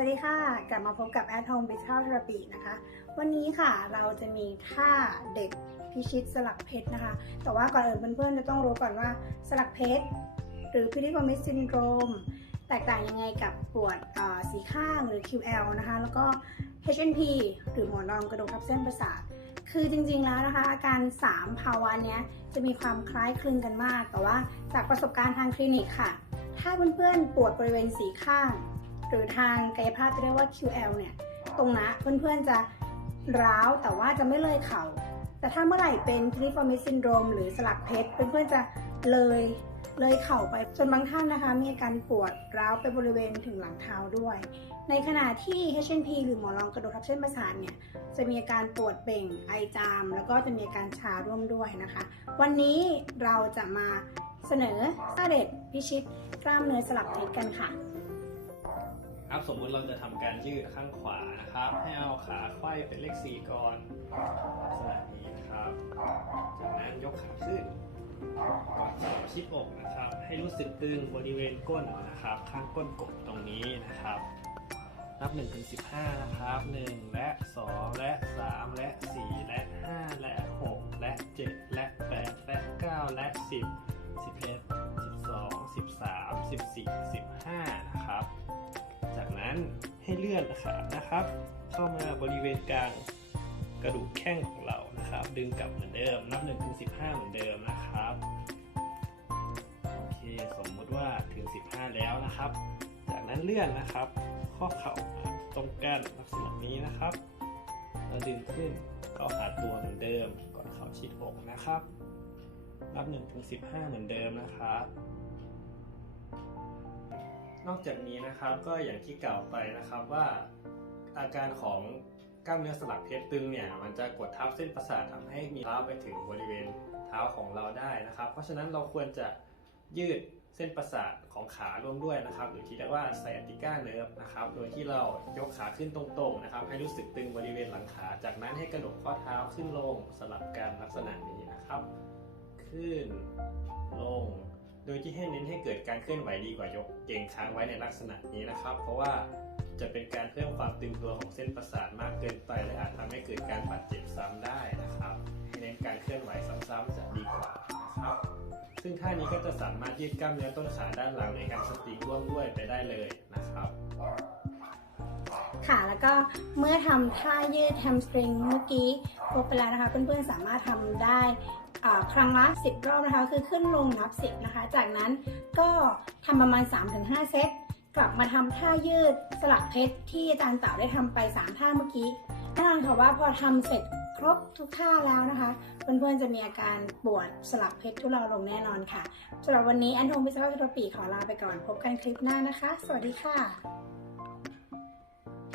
วัสดีค่ะ กลับมาพบกับ At Home Visual Therapy นะคะ วันนี้ค่ะเราจะมีท่าเด็กพิชิตสลักเพชรนะคะ แต่ว่าก่อนอื่นเพื่อนๆจะต้องรู้ก่อนว่าสลักเพชรหรือ p i t i g o m i s syndrome แตกต่างยังไงกับปวดเอ่อสีข้างหรือ QL นะคะ แล้วก็ HNP หรือหมอนรองกระดูกทับเส้นประสาท คือจริงๆแล้วนะคะ อาการ 3 ภาวะนี้จะมีความคล้ายคลึงกันมาก แต่ว่าจากประสบการณ์ทางคลินิกค่ะ ถ้าเพื่อนๆปวดบริเวณสีข้าง หรือทางกายภาพจะเรียกว่า QL เนี่ย ตรงนะเพื่อนๆจะร้าวแต่ว่าจะไม่เลยเข่า แต่ถ้าเมื่อไหร่เป็น t r i f o r m i syndrome หรือสลักเพชรเพื่อนๆจะเลยเลยเข่าไปจนบางท่านนะคะ มีอาการปวดร้าวไปบริเวณถึงหลังเท้าด้วย ในขณะที่ HNP หรือหมอรองกระดูกทับเส้นประสาทเนี่ยจะมีอาการปวดเบ่งไอจาม แล้วก็จะมีอาการชาร่วมด้วยนะคะ วันนี้เราจะมาเสนอท่าเด็ดพิชิตกล้ามเนื้อสลับเพชรกันค่ะ ครับสมมุติเราจะทำการยืดข้างขวานะครับ ให้เอาขาไขว้เป็นเลขสี่ก่อนลักษณะนี้นะครับ จากนั้นยกขาขึ้นกอดเข่าชิดอกนะครับ ให้รู้สึกตึงบริเวณก้นนะครับ ข้างก้นกบตรงนี้นะครับนับ1ถึง15 นะครับ 1 และ 2 และ 3 และ 4 และ 5 และ 6 และ 7 นั้นให้เลื่อนขานะครับ เข้ามาบริเวณกลางกระดูกแข้งของเรานะครับ ดึงกลับเหมือนเดิม นับ1ถึง15 เหมือนเดิมนะครับ โอเค สมมติว่าถึง 15 แล้วนะครับ จากนั้นเลื่อนนะครับ ข้อเข่าตรงกันลักษณะนี้นะครับแล้วดึงขึ้นเข้าหาตัวเหมือนเดิม ก่อนเข่าชิดอกนะครับ นับ1ถึง15 เหมือนเดิมนะครับ นอกจากนี้นะครับก็อย่างที่กล่าวไปนะครับว่าอาการของกล้ามเนื้อสลักเพชรตึงเนี่ยมันจะกดทับเส้นประสาททำให้มีเท้าไปถึงบริเวณเท้าของเราได้นะครับ เพราะฉะนั้นเราควรจะยืดเส้นประสาทของขาร่วมด้วยนะครับ หรือที่เรียกว่าไซติก้าเนิร์ฟนะครับ โดยที่เรายกขาขึ้นตรงๆนะครับ ให้รู้สึกตึงบริเวณหลังขา จากนั้นให้กระดกข้อเท้าขึ้นลงสลับกันลักษณะนี้นะครับ ขึ้นลง โดยที่ให้เน้นให้เกิดการเคลื่อนไหวดีกว่ายกเก่งค้างไว้ในลักษณะนี้นะครับ เพราะว่าจะเป็นการเพิ่มความตึงตัวของเส้นประสาทมากเกินไป และอาจทำให้เกิดการบาดเจ็บซ้ำได้นะครับให้เน้นการเคลื่อนไหวซ้ำๆจะดีกว่านะครับ ซึ่งท่านี้ก็จะสามารถยืดกล้ามเนื้อต้นขาด้านหลังในการสตรีร่วมด้วยไปได้เลยนะครับค่ะแล้วก็เมื่อทำท่ายืดแฮมสตริงเมื่อกี้ครบไปแล้วนะคะเพื่อนๆสามารถทำได้ ครั้งละ 10 รอบนะคะ คือขึ้นลงนับ 10 นะคะ จากนั้นก็ทำประมาณ 3-5 เซต กลับมาทำท่ายืดสลักเพชรที่อาจารย์เต่าได้ทำไป 3 ท่าเมื่อกี้แน่นอนค่ะว่าพอทำเสร็จครบทุกท่าแล้วนะคะ เพื่อนๆจะมีอาการปวดสลักเพชรทุเลาลงแน่นอนค่ะสำหรับวันนี้แอนโทมิสเตอร์ทรปีขอลาไปก่อนพบกันคลิปหน้านะคะ สวัสดีค่ะ